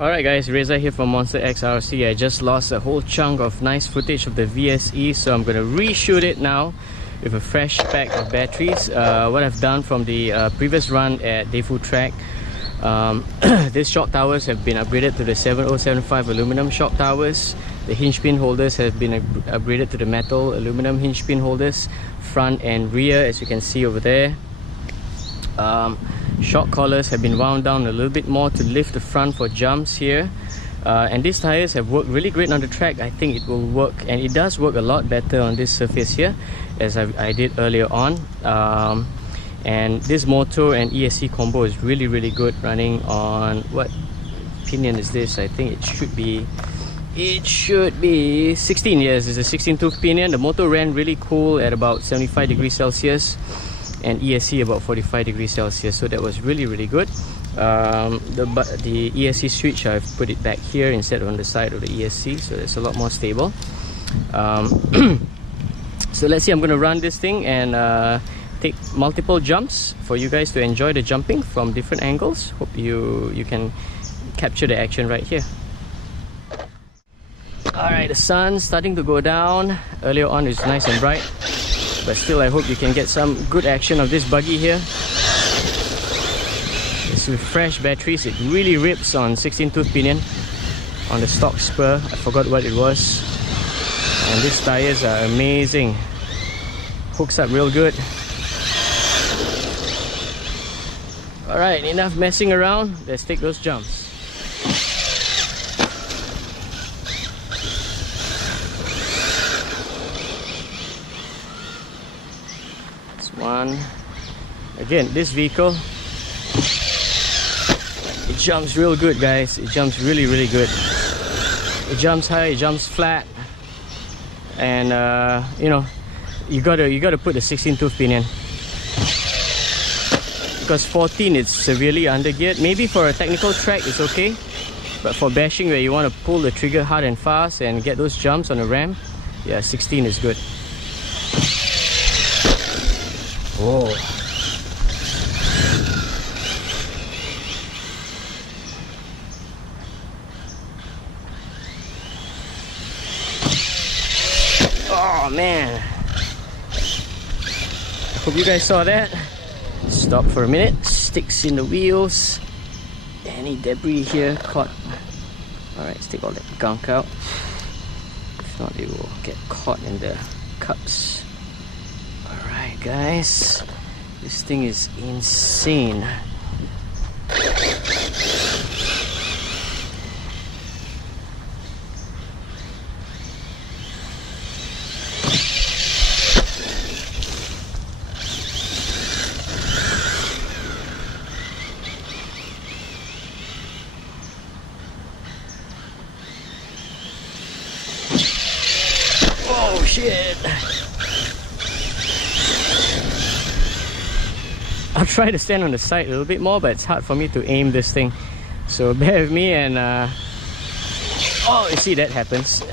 Alright guys, Reza here from Monster X RC. I just lost a whole chunk of nice footage of the VSE, so I'm gonna reshoot it now with a fresh pack of batteries. What I've done from the previous run at Defu Track, these shock towers have been upgraded to the 7075 aluminum shock towers. The hinge pin holders have been upgraded to the metal aluminum hinge pin holders, front and rear, as you can see over there. Shock collars have been wound down a little bit more to lift the front for jumps here. And these tires have worked really great on the track. I think it will work, and it does work a lot better on this surface here, as I did earlier on. And this motor and ESC combo is really good, running on what pinion is this? I think it should be 16. Yes, it's a 16 tooth pinion. The motor ran really cool at about 75 degrees Celsius and ESC about 45 degrees Celsius, so that was really good. The ESC switch, I've put it back here instead of on the side of the ESC, so it's a lot more stable. So let's see, I'm going to run this thing and take multiple jumps for you guys to enjoy the jumping from different angles. Hope you can capture the action right here. Alright, the sun's starting to go down. Earlier on it's nice and bright, but still I hope you can get some good action of this buggy here. It's with fresh batteries. It really rips on 16 tooth pinion on the stock spur. I forgot what it was. And these tires are amazing. Hooks up real good. Alright, enough messing around. Let's take those jumps. One. Again, this vehicle, it jumps real good, guys. It jumps really good. It jumps high, it jumps flat, and you know, you gotta put the 16 tooth pinion, because 14 it's severely under geared. Maybe for a technical track it's okay, but for bashing where you want to pull the trigger hard and fast and get those jumps on a ramp, yeah, 16 is good. Whoa. Oh man, hope you guys saw that. Stop for a minute. Sticks in the wheels, any debris here caught. Alright, let's take all that gunk out. If not, it will get caught in the cups. Alright guys, this thing is insane. Oh shit! I'll try to stand on the side a little bit more, but it's hard for me to aim this thing, so bear with me. And oh, you see, that happens.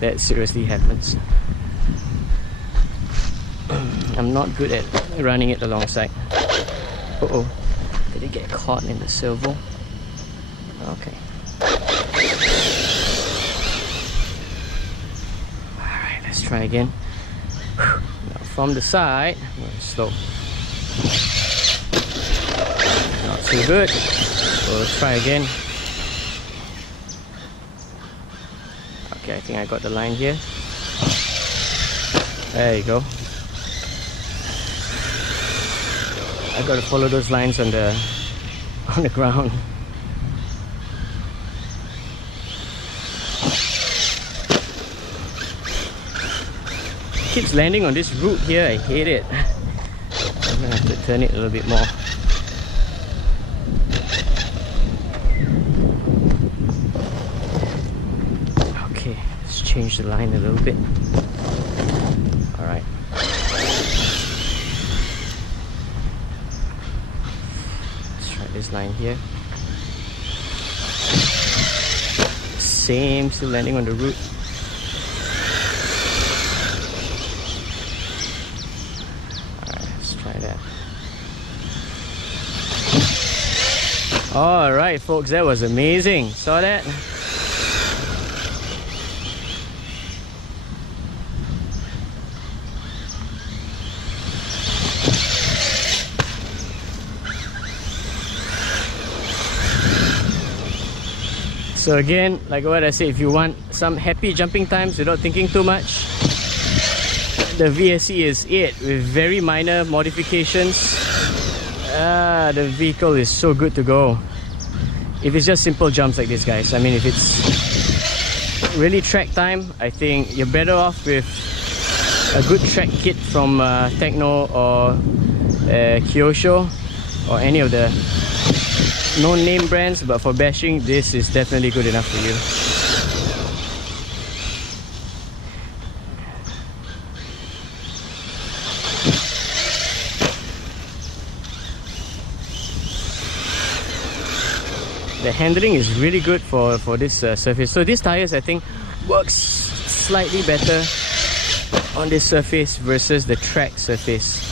That seriously happens. I'm not good at running it alongside. Uh-oh, did it get caught in the servo? Okay. Alright, let's try again. Now from the side, slow. Not too good, so let's try again. Okay, I think I got the line here. There you go. I gotta follow those lines on the ground. It keeps landing on this root here. I hate it. I'm gonna have to turn it a little bit more. Okay, let's change the line a little bit. Alright. Let's try this line here. Same, still landing on the root. Alright, let's try that. Alright folks, that was amazing. Saw that? So again, like what I said, if you want some happy jumping times without thinking too much, the VSE is it, with very minor modifications. The vehicle is so good to go. If it's just simple jumps like this, guys. I mean, if it's really track time, I think you're better off with a good track kit from Techno or Kyosho or any of the no-name brands, but for bashing, this is definitely good enough for you. The handling is really good for this surface. So these tires, I think, works slightly better on this surface versus the track surface.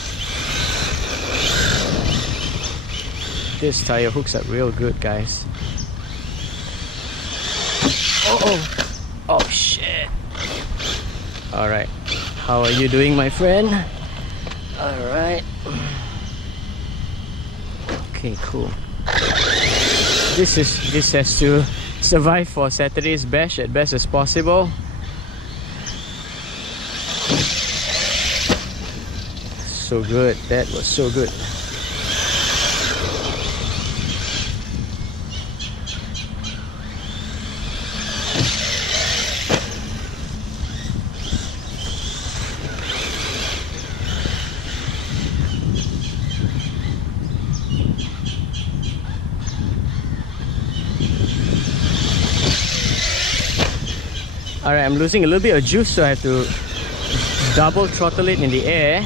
This tire hooks up real good, guys. Oh shit. Alright, how are you doing, my friend? Alright. Okay, cool. This has to survive for Saturday's bash at best as possible. So good, that was so good. Alright, I'm losing a little bit of juice, so I have to double throttle it in the air.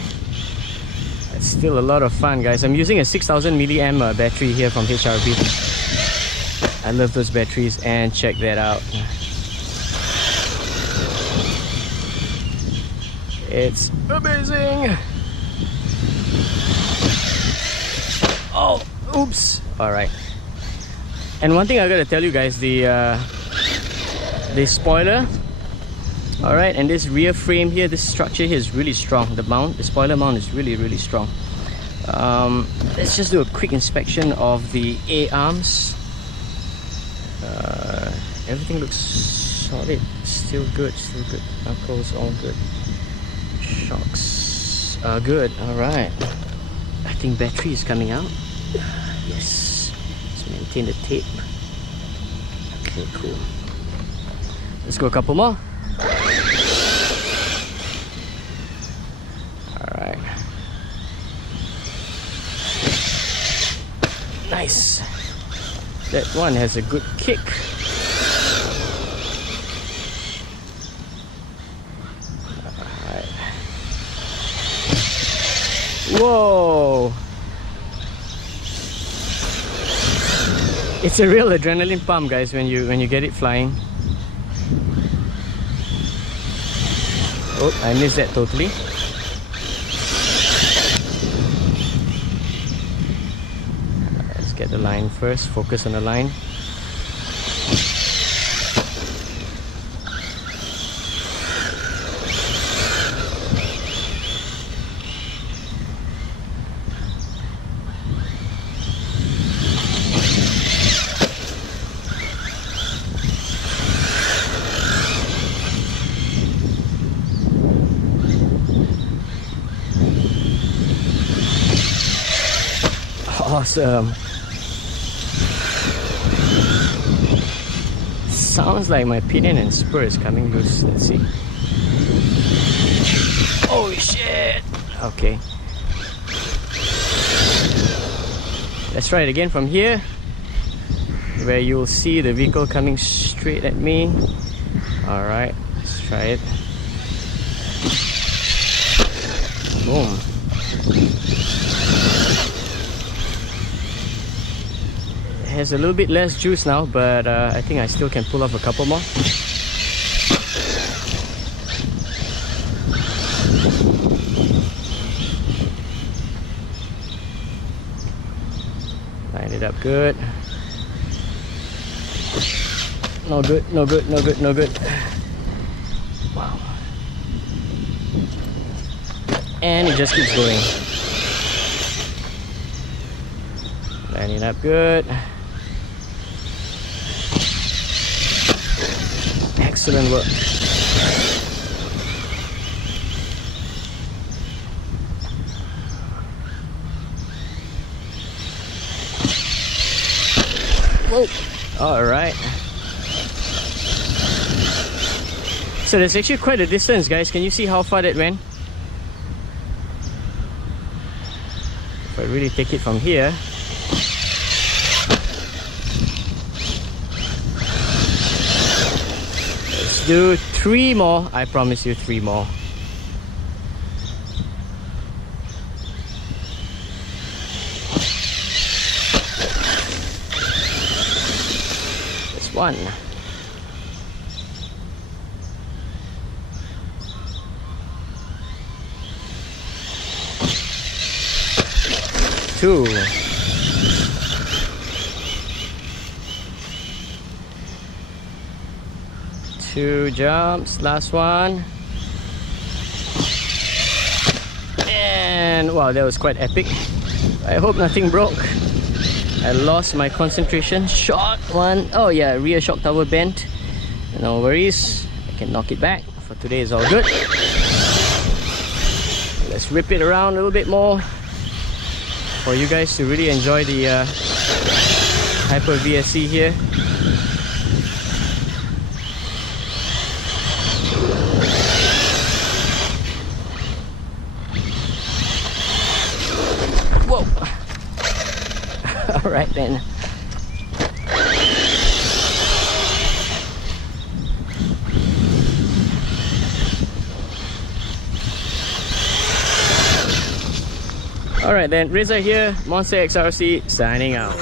It's still a lot of fun, guys. I'm using a 6000 milliamp battery here from HRB. I love those batteries, and check that out. It's amazing! Oh, oops! Alright. And one thing I gotta tell you guys, the spoiler, alright, and this rear frame here, this structure here is really strong. The spoiler mount is really strong. Let's just do a quick inspection of the A-arms. Everything looks solid, still good. Knuckles all good. Shocks are good. Alright, I think battery is coming out. Yes, let's maintain the tape. Okay, cool. Let's go a couple more. Alright. Nice. That one has a good kick. Alright. Whoa! It's a real adrenaline pump, guys, when you get it flying. Oh, I missed that totally. Let's get the line first, focus on the line. Awesome. Sounds like my pinion and spur is coming loose. Let's see. Oh shit! Okay. Let's try it again from here, where you'll see the vehicle coming straight at me. Alright, let's try it. Boom. Has a little bit less juice now, but I think I still can pull off a couple more. Line it up good. No good, no good, no good, no good. Wow. And it just keeps going. Lining up good. Excellent work. Whoa. All right. So there's actually quite a distance, guys. Can you see how far that went? If I really take it from here, let's do 3 more. I promise you 3 more. That's 1. 2. 2 jumps, last one. And wow, that was quite epic. I hope nothing broke. I lost my concentration. Short one. Oh yeah, rear shock tower bent. No worries, I can knock it back. For today is all good. Let's rip it around a little bit more for you guys to really enjoy the Hyper VSE here. Whoa! Alright then. Alright then, Reza here, Monster XRC signing out.